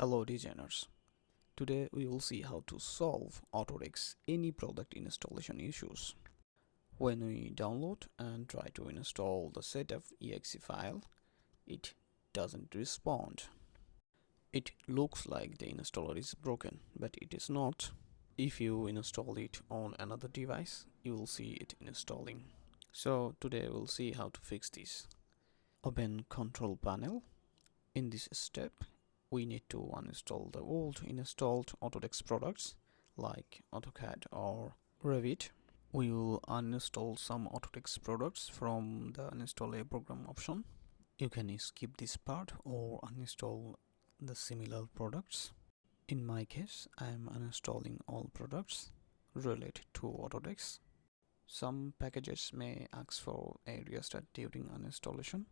Hello designers. Today we will see how to solve Autodesk any product installation issues. When we download and try to install the Setup.exe file, it doesn't respond. It looks like the installer is broken, but it is not. If you install it on another device, you will see it installing. So today we'll see how to fix this. Open Control Panel. In this step, we need to uninstall the old installed Autodesk products like AutoCAD or Revit. We will uninstall some Autodesk products from the uninstall a program option. You can skip this part or uninstall the similar products. In my case, I am uninstalling all products related to Autodesk. Some packages may ask for a restart during uninstallation.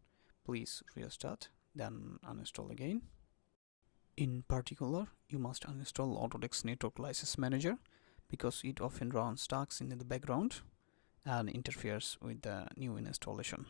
Please restart, then uninstall again. In particular, you must uninstall Autodesk Network License Manager because it often runs tasks in the background and interferes with the new installation.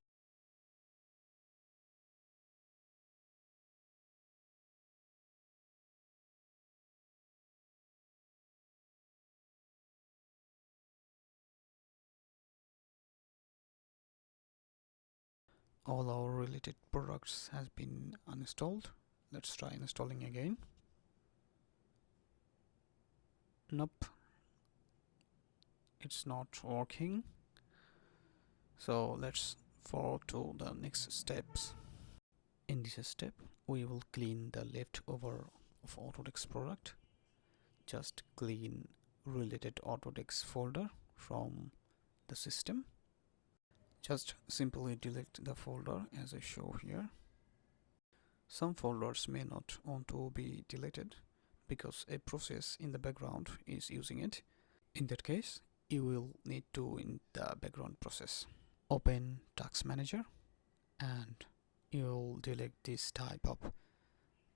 All our related products has been uninstalled. Let's try installing again. Nope, it's not working. So let's forward to the next steps. In this step, we will clean the leftover of Autodesk product. Just clean related Autodesk folder from the system. Just simply delete the folder as I show here. Some folders may not want to be deleted because a process in the background is using it. In that case, you will need to in the background process. Open Task Manager and you'll delete this type of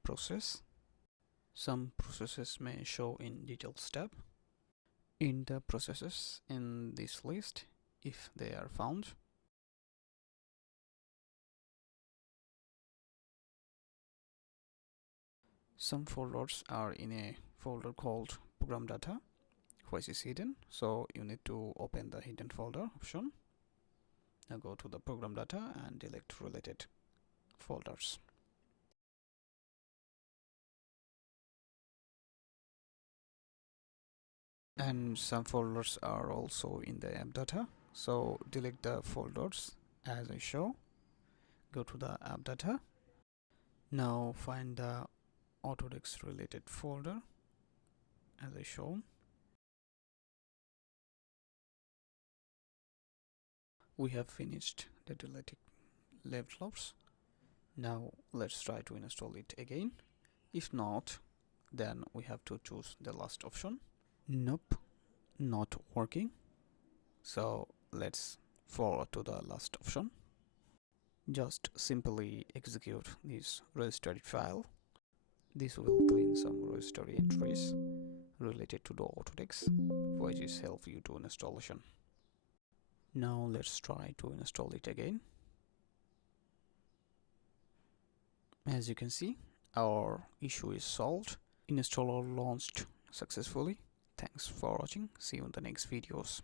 process. Some processes may show in Details tab. In the processes in this list, if they are found, some folders are in a folder called Program Data, which is hidden, so you need to open the hidden folder option. Now go to the Program Data and delete related folders. And some folders are also in the App Data, so delete the folders as I show. Go to the App Data. Now find the Autodesk related folder as I shown. We have finished the deleted leftovers. Now let's try to install it again. If not, then we have to choose the last option. Nope, not working. So let's forward to the last option. Just simply execute this registry file. This will clean some registry entries related to the Autodesk, which is help you to installation. Now let's try to install it again. As you can see, our issue is solved. Installer launched successfully. Thanks for watching. See you in the next videos.